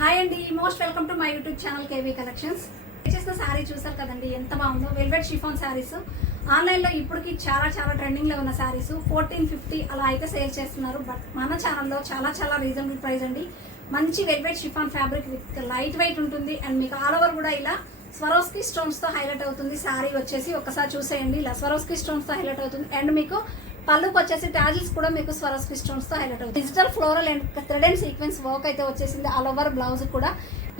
Hi అండి, most welcome to my YouTube channel KV collections. చేసిన శారీ చూసారు కదండి, ఎంత బాగుందో. వెల్వెట్ షిఫాన్ శారీస్ ఆన్లైన్లో ఇప్పటికి చాలా చాలా ట్రెండింగ్లో ఉన్న శారీస్ 1450 అలా అయితే సేల్ చేస్తున్నారు. బట్ మన ఛానల్లో చాలా రీజనబుల్ ప్రైస్ అండి. మంచి velvet chiffon fabric with light weight ఉంటుంది. అండ్ మీకు ఆల్ ఓవర్ కూడా ఇలా స్వరోస్కి స్టోన్స్ తో హైలైట్ అవుతుంది. శారీ వచ్చేసి ఒకసారి చూసేయండి, ఇలా స్వరోస్కి స్టోన్స్ తో హైలైట్ అవుతుంది. అండ్ మీకు పళ్ళుకి వచ్చేసి టాజిల్స్ కూడా మీకు స్వరోస్కి స్టోన్స్ తో హైలైట్ అవుతుంది. Digital floral and thread and sequence work అయితే వచ్చేసింది. ఆల్ ఓవర్ బ్లౌజ్ కూడా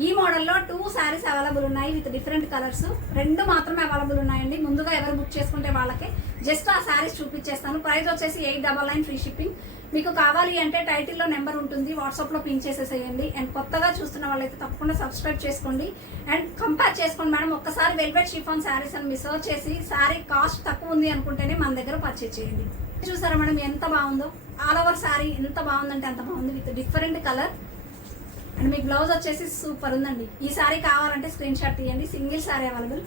ఈ మోడల్లో 2 శారీస్ అవైలబుల్ ఉన్నాయి విత్ డిఫరెంట్ కలర్స్. 2 మాత్రమే అవైలబుల్ ఉన్నాయండి. ముందుగా ఎవరు బుక్ చేసుకుంటే వాళ్ళకి జస్ట్ ఆ శారీస్ చూపించేస్తాను. ప్రైస్ వచ్చేసి 899 ఫ్రీ షిప్పింగ్. మీకు కావాలి అంటే టైటిల్లో నెంబర్ ఉంటుంది, వాట్సాప్లో పింక్ చేసేసేయండి. అండ్ కొత్తగా చూస్తున్న వాళ్ళైతే తప్పకుండా సబ్స్క్రైబ్ చేసుకోండి అండ్ కంపేర్ చేసుకోండి మేడం. ఒక్కసారి వెల్వెట్ షిఫాన్ శారీస్ అని మీ సర్చ్ చేసి శారీ కాస్ట్ తక్కువ ఉంది అనుకుంటేనే మన దగ్గర పర్చేజ్ చేయండి. చూసారా మేడం ఎంత బాగుందో, ఆల్ ఓవర్ శారీ ఎంత బాగుందంటే అంత బాగుంది విత్ డిఫరెంట్ కలర్. అండ్ మీ బ్లౌజ్ వచ్చేసి సూపర్ ఉందండి. ఈ శారీ కావాలంటే స్క్రీన్ షాట్ తీయండి. Single sari available.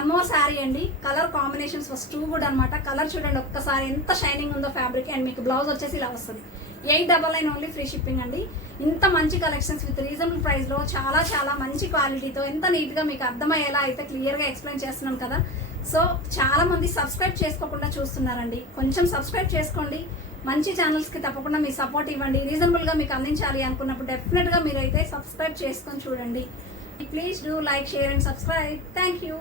అమ్మోర్ శారీ అండి. Colour combinations first too good అనమాట. కలర్ చూడండి ఒక్కసారి ఎంత షైనింగ్ ఉందో ఫ్యాబ్రిక్. అండ్ మీకు బ్లౌజ్ వచ్చేసి ఇలా వస్తుంది. 899 ఓన్లీ ఫ్రీ షిప్పింగ్ అండి. ఇంత మంచి కలెక్షన్స్ విత్ రీజనబుల్ ప్రైస్ లో చాలా మంచి క్వాలిటీతో ఎంత నీట్ గా మీకు అర్థమయ్యేలా అయితే క్లియర్ గా ఎక్స్ప్లెయిన్ చేస్తున్నాం కదా. సో చాలా మంది సబ్స్క్రైబ్ చేసుకోకుండా చూస్తున్నారండి. కొంచెం సబ్స్క్రైబ్ చేసుకోండి. మంచి ఛానల్స్ కి తప్పకుండా మీ సపోర్ట్ ఇవ్వండి. రీజనబుల్ గా మీకు అందించాలి అనుకున్నప్పుడు డెఫినెట్ గా మీరైతే సబ్స్క్రైబ్ చేసుకొని చూడండి. Please do like, share and subscribe. Thank you.